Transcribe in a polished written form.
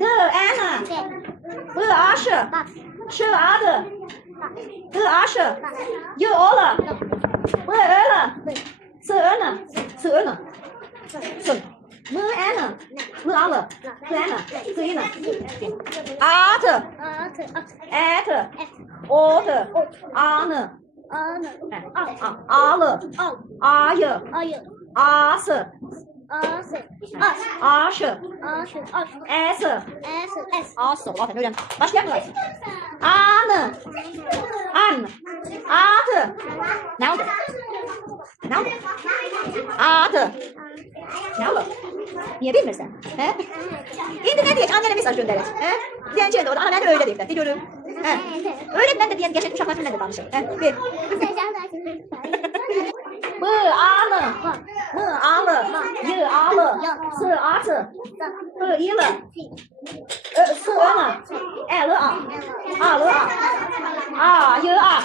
D N B A Ş Ş A D D A Ş Y O L B Ö L S Ö N S Ö N S M N M A L P N S I N A T E T O T A N A L A Y A S A Ş S A S zaten öyle. Başlayalım mı? An At ne oldu? Ne oldu? At ne oldu? Niye bilmirsən? He? İndi ne diyecek? Annene mesaj gönderir. He? Diyencəyin de orada. Ana ben de öyle deyim de. Biliyorum. He? Öğretmen de diyen gerçek uşaklar kimle de danışır. He? Bir. B A L M A L Y A L S A S P I L S Ö N L A A L A A Y A